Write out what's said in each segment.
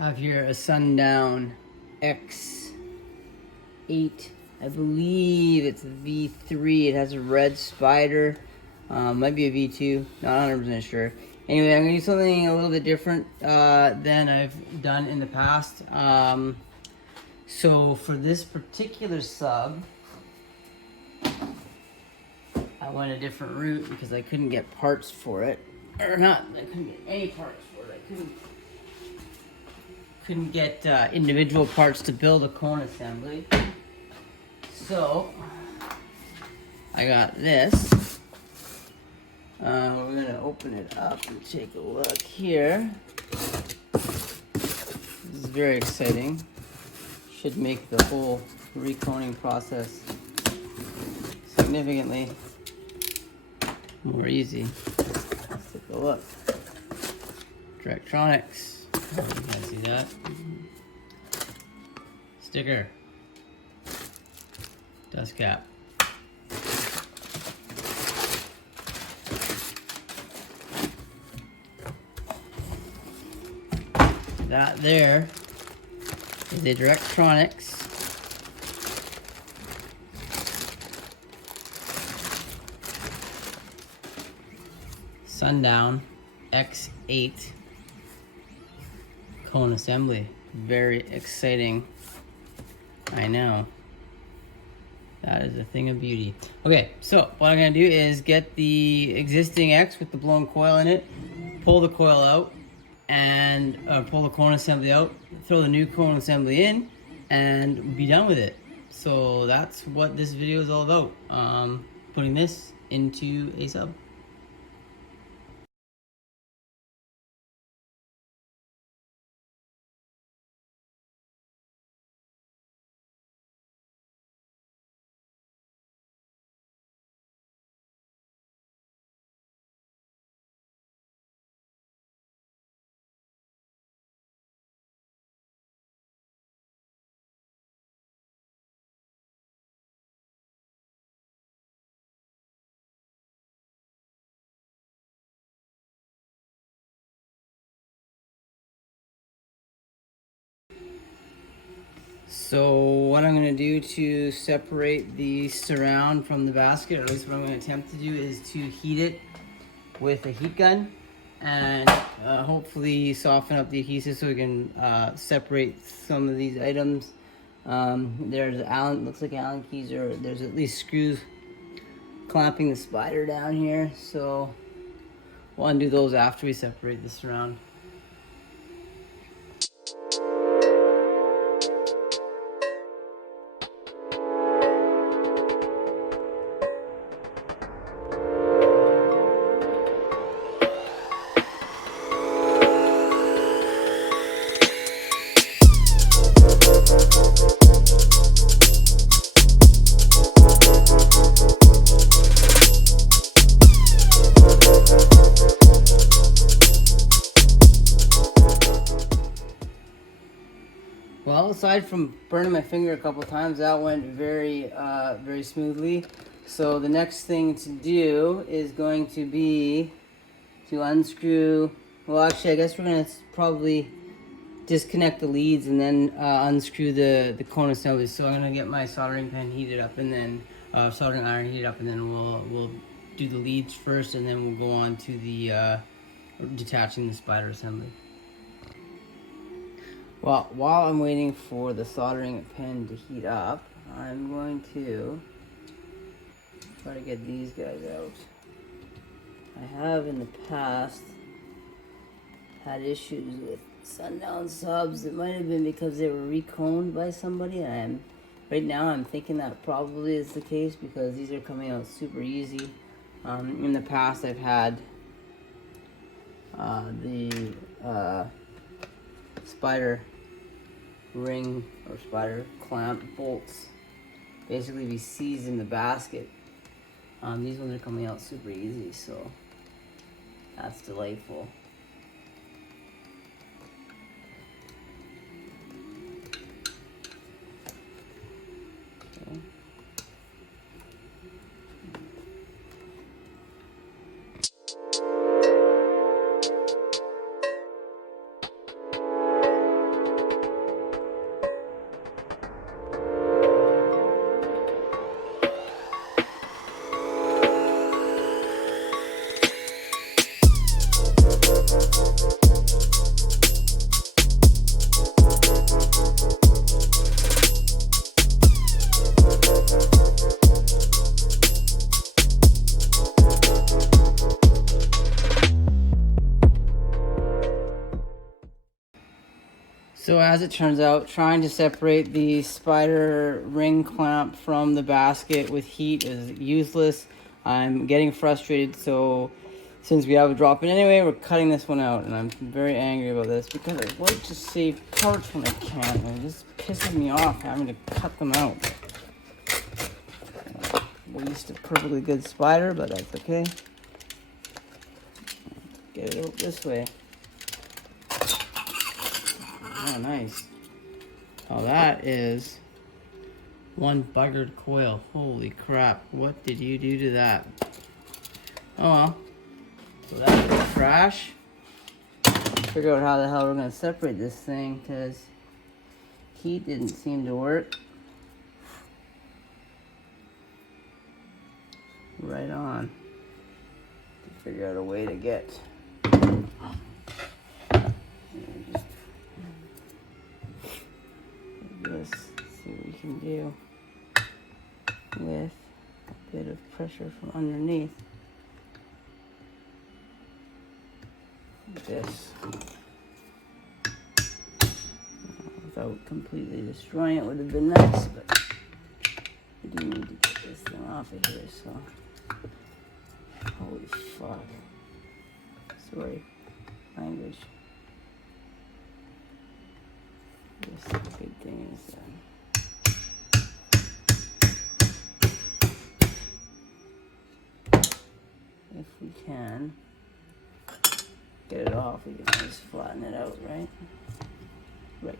I have here a Sundown X8. I believe it's a V3. It has a red spider. Might be a V2. Not 100% sure. Anyway, I'm going to do something a little bit different than I've done in the past. So for this particular sub, I went a different route because I couldn't get parts for it. Or not, I couldn't get any parts for it. I couldn't get individual parts to build a cone assembly. So I got this. We're gonna open it up and take a look here. This is very exciting. Should make the whole reconing process significantly more easy. Let's take a look. Directrinix. You guys see that? Sticker. Dust cap. That there is a directrinix Sundown X8 cone assembly. Very exciting. I know. That is a thing of beauty. Okay, so what I'm gonna do is get the existing X with the blown coil in it, pull the coil out, and pull the cone assembly out, throw the new cone assembly in, and be done with it. So that's what this video is all about. Putting this into a sub. So what I'm going to do to separate the surround from the basket, or at least what I'm going to attempt to do, is to heat it with a heat gun and hopefully soften up the adhesive so we can separate some of these items. There's Allen, looks like Allen keys, or there's at least screws clamping the spider down here. So we'll undo those after we separate the surround. Well, aside from burning my finger a couple times, that went very smoothly. So the next thing to do is going to be to unscrew. Well, actually, I guess we're gonna probably disconnect the leads and then unscrew the cone assembly. So I'm gonna get my soldering pen heated up, and then soldering iron heated up, and then we'll do the leads first, and then we'll go on to the detaching the spider assembly. Well, while I'm waiting for the soldering pen to heat up, I'm going to try to get these guys out. I have in the past had issues with Sundown subs. It might have been because they were reconed by somebody, and right now I'm thinking that probably is the case because these are coming out super easy. In the past I've had the spider ring or spider clamp bolts basically be seized in the basket. These ones are coming out super easy, so that's delightful. Okay. So as it turns out, trying to separate the spider ring clamp from the basket with heat is useless. I'm getting frustrated, so since we have a drop-in anyway, we're cutting this one out, and I'm very angry about this because I like to save parts when I can, and it just pisses me off having to cut them out. Waste a perfectly good spider, but that's okay. Get it out this way. Oh, nice. Oh, that is one buggered coil. Holy crap. What did you do to that? Oh well. So that's trash. Figure out how the hell we're going to separate this thing, because heat didn't seem to work. Right on. Figure out a way to get this, see what we can do with a bit of pressure from underneath. This without completely destroying it would have been nice, but we do need to get this thing off of here, so holy fuck. Sorry, language. This big thing is if we can get it off, we can just flatten it out, right? Right.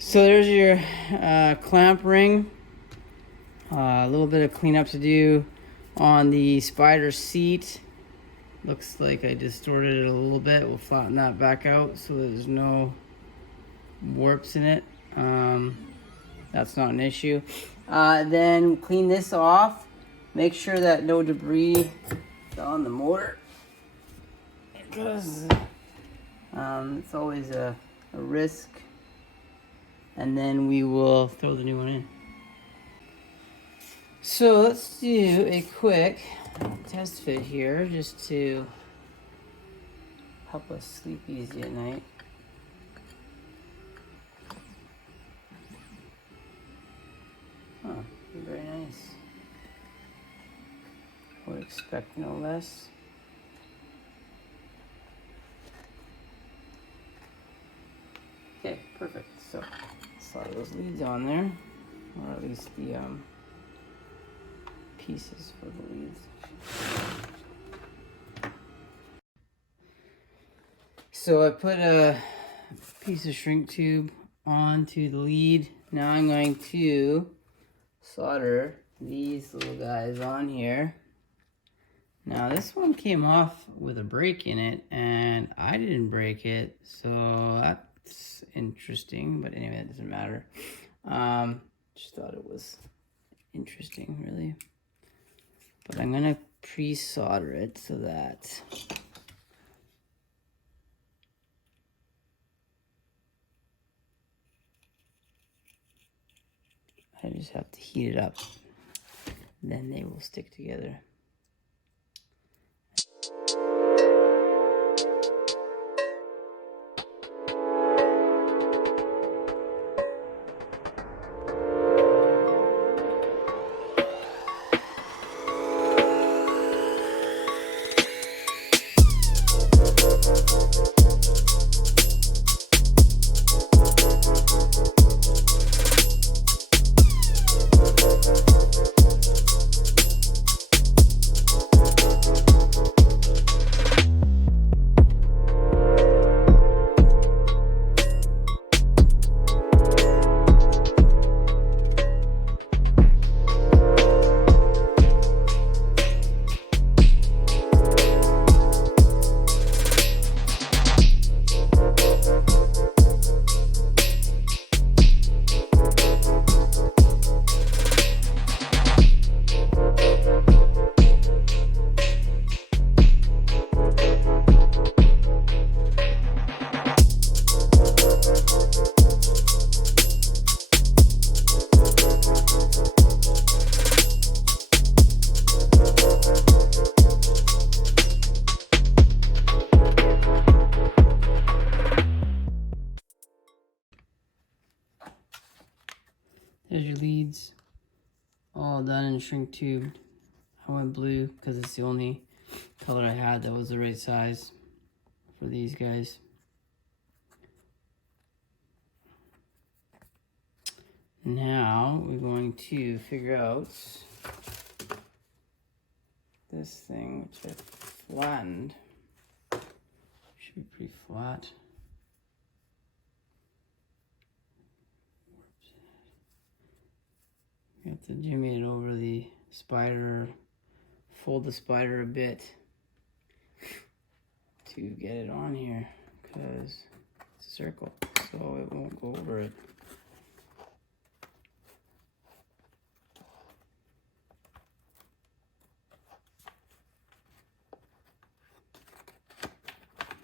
So there's your clamp ring. A little bit of cleanup to do on the spider seat. Looks like I distorted it a little bit. We'll flatten that back out so there's no warps in it. That's not an issue. Then clean this off. Make sure that no debris is on the motor, because it's always a risk. And then we will throw the new one in. So let's do a quick test fit here, just to help us sleep easy at night. Oh, very nice. Would expect no less. Okay, perfect. So slide those leads on there, or at least the pieces for the leads. So I put a piece of shrink tube onto the lead. Now I'm going to solder these little guys on here. Now this one came off with a break in it, and I didn't break it, so that's interesting, but anyway, it doesn't matter. Just thought it was interesting, really. But I'm gonna pre-solder it so that I just have to heat it up, then they will stick together. all done and shrink tubed. I went blue because it's the only color I had that was the right size for these guys. Now we're going to figure out this thing, which I flattened. Should be pretty flat. You have to jimmy it over the spider, fold the spider a bit to get it on here because it's a circle, so it won't go over it.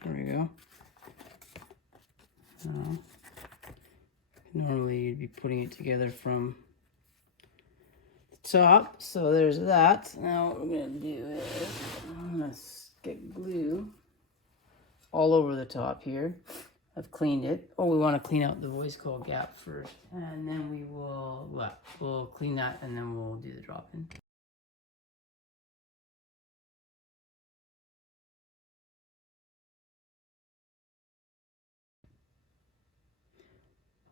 There we go. Normally you'd be putting it together from the top, so there's that. Now what we're gonna do is I'm gonna get glue all over the top here. I've cleaned it. Oh, we want to clean out the voice call gap first, and then we will we'll clean that, and then we'll do the drop-in.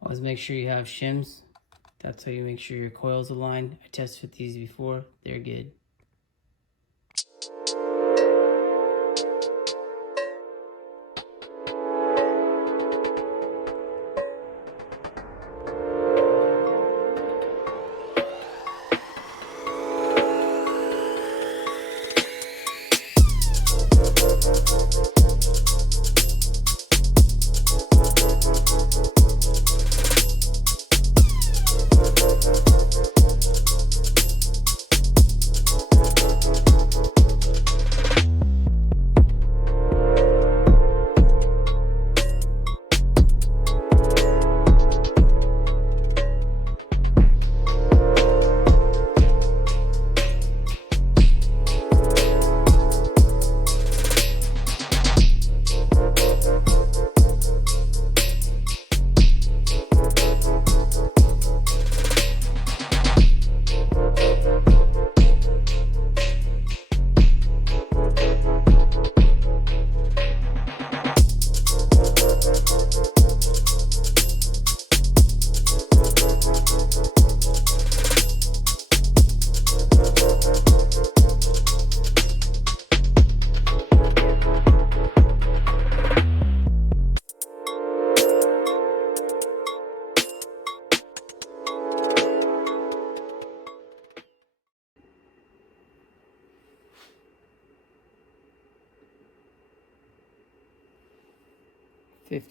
Always make sure you have shims. That's how you make sure your coils align. I tested with these before. They're good.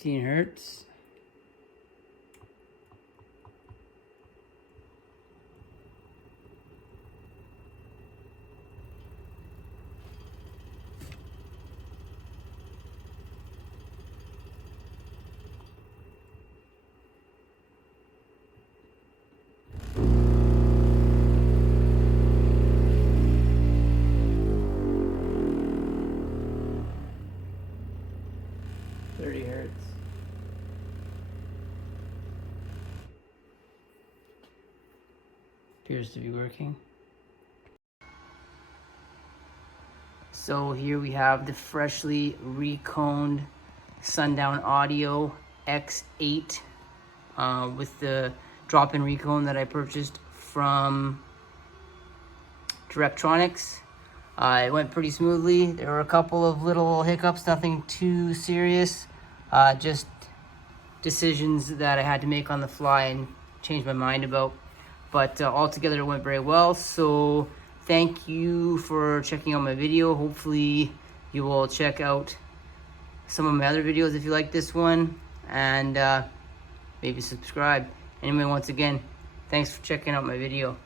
Hertz. Appears to be working. So here we have the freshly reconed Sundown Audio X8 with the drop-in recone that I purchased from Directrinix. It went pretty smoothly. There were a couple of little hiccups, nothing too serious, just decisions that I had to make on the fly and change my mind about. But altogether it went very well. So thank you for checking out my video. Hopefully you will check out some of my other videos if you like this one, and maybe subscribe. Anyway, once again, thanks for checking out my video.